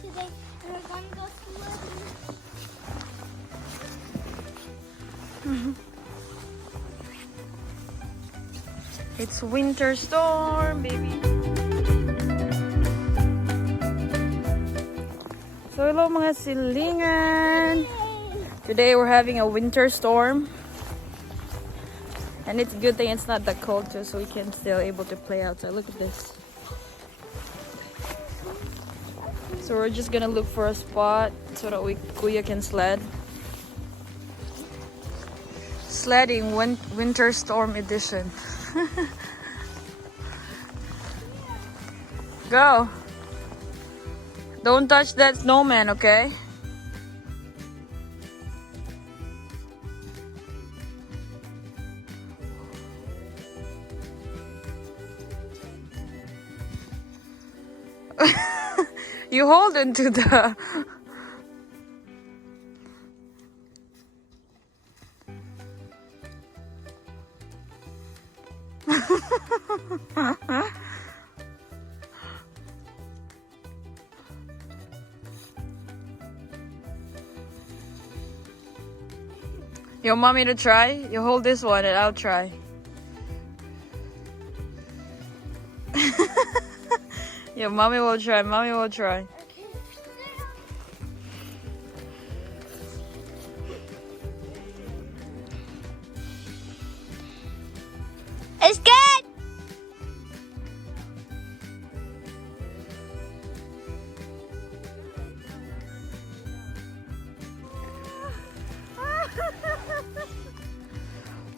today and we're gonna go sledding. It's winter storm, baby. So hello mga silingan. Today we're having a winter storm. And it's a good thing it's not that cold too, so we can still able to play outside. Look at this. So we're just gonna look for a spot so that Kuya can sled. Sledding winter storm edition. Go. Don't touch that snowman, okay? You hold into the... You want mommy to try? You hold this one and I'll try. Yeah, mommy will try. Mommy will try. It's good!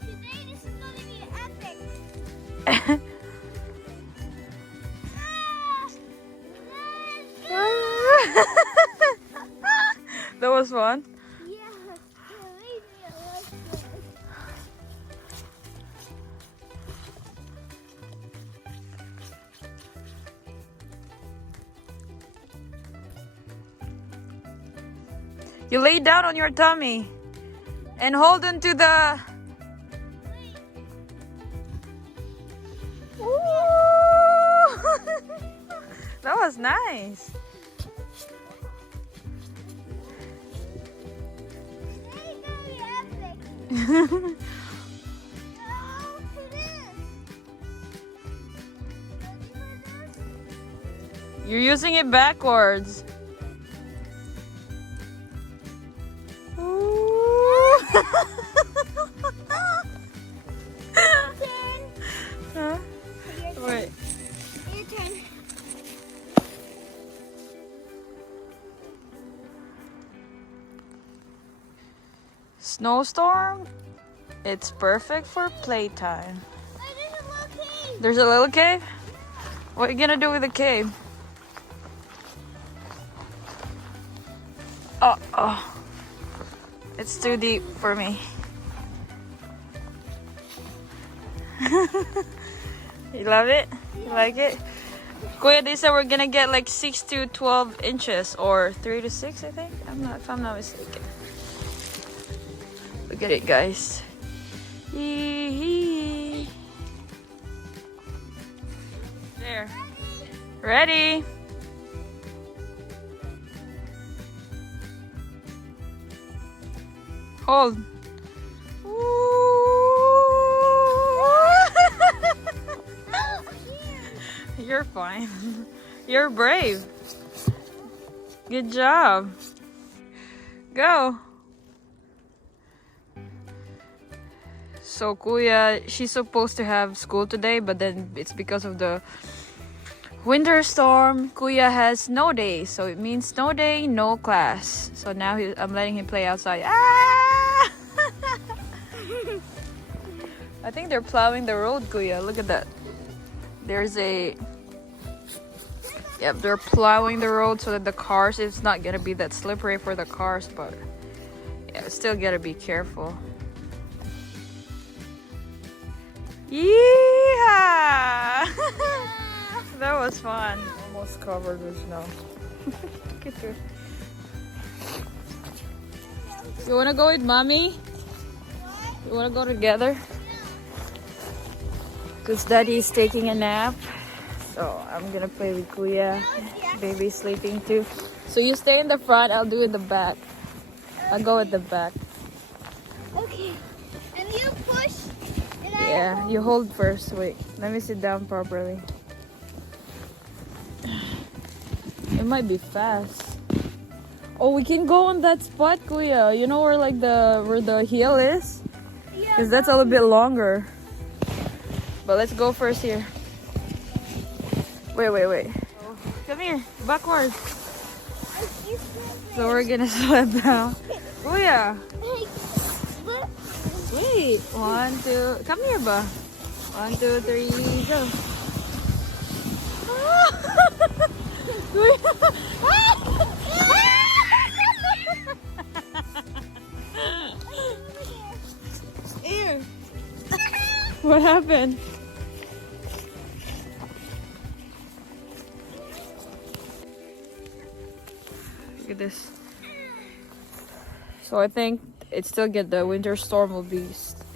Today this is gonna be epic. That was fun. Yeah, believe me, I like this. You lay down on your tummy and hold on to the... Ooh. That was nice. Today's gonna be epic. No, it is. You're using it backwards. Ooh. Huh? Wait. Your turn. Snowstorm? It's perfect for playtime. Oh, there's a little cave. There's a little cave? What are you gonna do with the cave? Oh. It's too deep for me. You love it? You like it? Kuya, they said we're gonna get like 6 to 12 inches or 3 to 6, I think. If I'm not mistaken. Look at it, guys. Yee-hee. There. Ready? Hold. You're fine. You're brave. Good job. Go. So Kuya, she's supposed to have school today, but then it's because of the winter storm. Kuya has snow day, so it means snow day, no class. So now I'm letting him play outside. Ah! I think they're plowing the road, Kuya. Look at that. There's a... Yep, they're plowing the road so that the cars, it's not gonna be that slippery for the cars, but yeah, still gotta be careful. Yeehaw! That was fun. Almost covered with snow. Look at you. You wanna go with mommy? You wanna go together? Because daddy's taking a nap. So I'm gonna play with Kuya. Baby's sleeping too. So you stay in the front, I'll do in the back. I'll go at the back. Okay. And you push. And I Yeah, hold. you hold first. Wait, let me sit down properly. It might be fast. Oh, we can go on that spot, Kuya. You know where like where the hill is? Yeah, Because that's a little bit longer. But let's go first here. Wait. Come here, backwards. So we're gonna sled down. Kuya, wait. 1, 2. Come here, ba. 1, 2, 3, go. Here. What happened? Look at this. So I think it's still good. The winter storm will be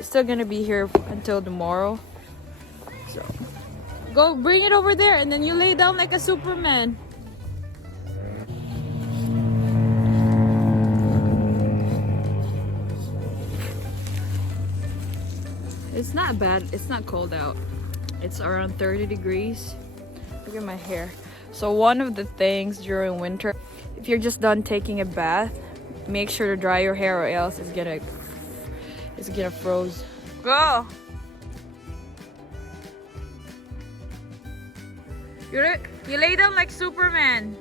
still gonna be here until tomorrow. So go bring it over there, and then you lay down like a Superman. It's not bad. It's not cold out. It's around 30 degrees. Look at my hair. So one of the things during winter, if you're just done taking a bath, make sure to dry your hair or else it's gonna froze. Go! You lay down like Superman.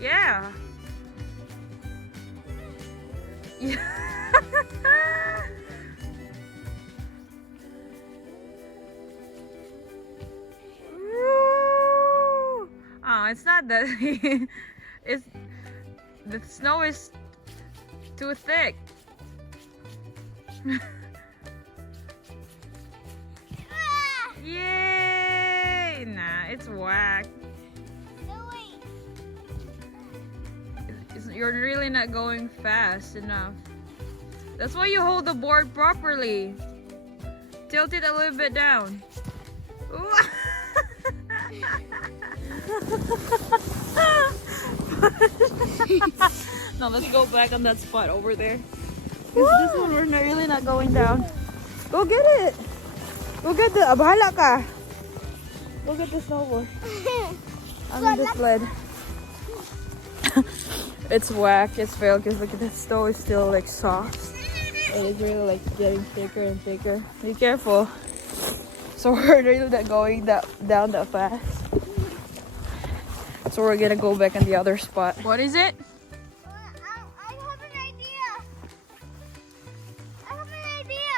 Yeah. Yeah. Oh, it's not that. It's the snow is too thick. Yay! Nah, it's whack. No, wait. You're really not going fast enough. That's why you hold the board properly. Tilt it a little bit down. Now let's go back on that spot over there. This one we're really not going down. Go get it. Go get the bahala ka. Go get the snowboard. I'm in the sled. It's whack. It's failed because look at that snow is still like soft. It is really like getting thicker and thicker. Be careful. So we're really not going down that fast. So we're gonna go back on the other spot. What is it? I have an idea. I have an idea.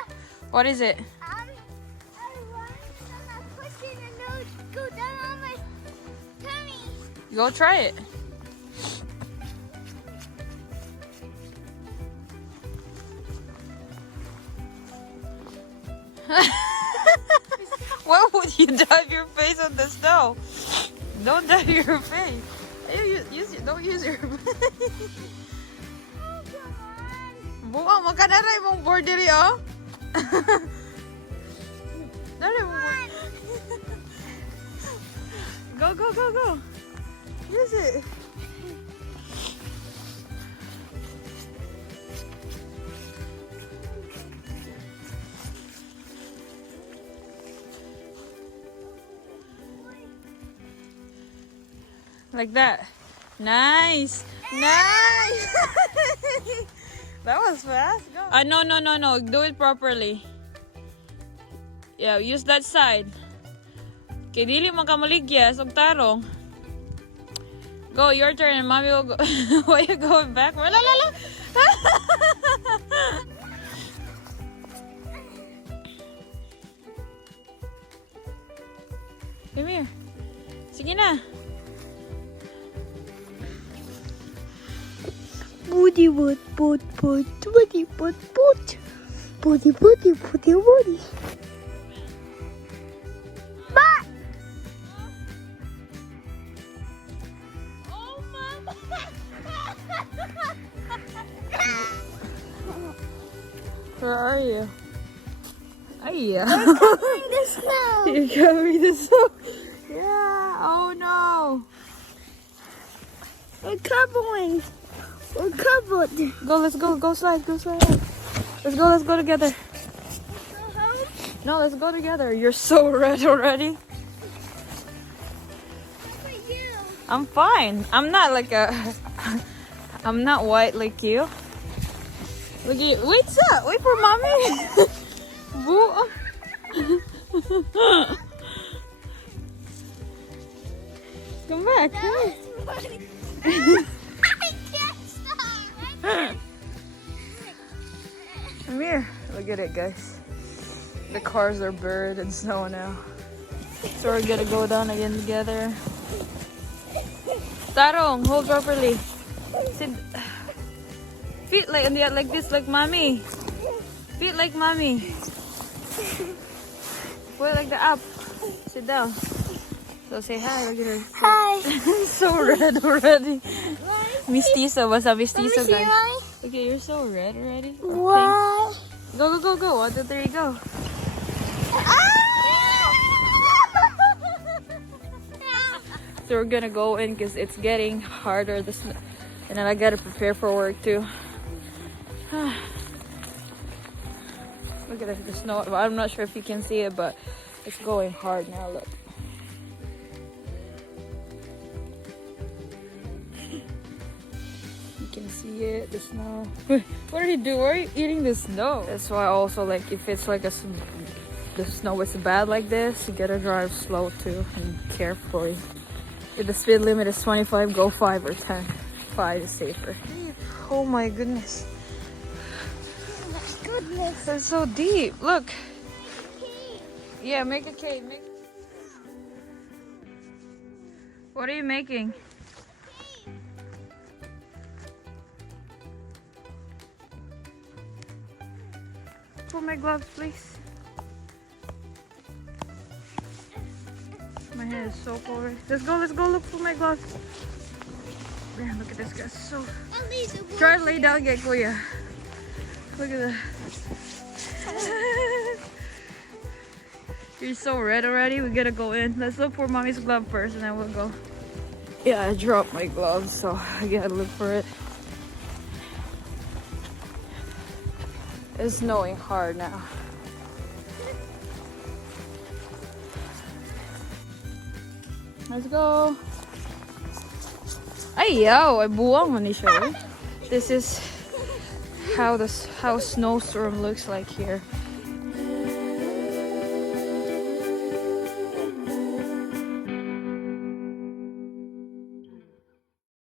What is it? I run and I'm pushing and it'll go down on my tummy. Go try it. Why would you dive your face on the snow? Don't dive your face. Don't use your face. Oh, come on. Buwa, magkanaray mong board diri, oh. Dali mo. Go. Use it. Like that. Nice. That was fast. Go. No. Do it properly. Yeah, use that side. Kay dili man ka maligya og tarong. Go, your turn and mommy will go. Why you going back? La. Come here. Sige na. Booty, boot. Booty, boot. Booty. But. Oh, mama. Where are you? Ay, yeah. Covering the snow. You're covering the snow. Oh no. We're covered. We're covered. Go, let's go. Go slide. Go slide. Let's go together. Go home. No, let's go together. You're so red already. How about you? I'm fine. I'm not like a... I'm not white like you. Look at you. Wait, up. Wait for mommy. Boo. Come back. I can't stop. Come here. Look at it, guys. The cars are buried in snow now. So we're gonna go down again together. Tarong, hold properly. Sit. Feet like this, like mommy. Feet like mommy. Put it like the up. Sit down. So say hi. Look at her. Hi. So red already. Mistizo. What's up, mistizo, guys? Hi. Okay, you're so red already. What? Go, go, go, go. 1, 2, 3, go. So we're gonna go in because it's getting harder. And then I gotta prepare for work too. Look at the snow. I'm not sure if you can see it, but it's going hard now. Look. You can see it, the snow. What are you doing? Why are you eating the snow? That's why also, like, if it's like the snow is bad like this, you gotta drive slow too and carefully. If the speed limit is 25, go 5 or 10. 5 is safer. Oh my goodness. Oh my goodness. That's so deep. Look. Yeah, make a cake. What are you making? Pull my gloves, please. My hand is so cold. Let's go look for my gloves. Man, look at this guy. So try to lay down, get Kuya. Look at that. You're so red already. We gotta go in. Let's look for mommy's glove first and then we'll go. Yeah, I dropped my gloves, so I gotta look for it. It's snowing hard now. Let's go. Ayaw, ay buwang man siya. This is how snowstorm looks like here.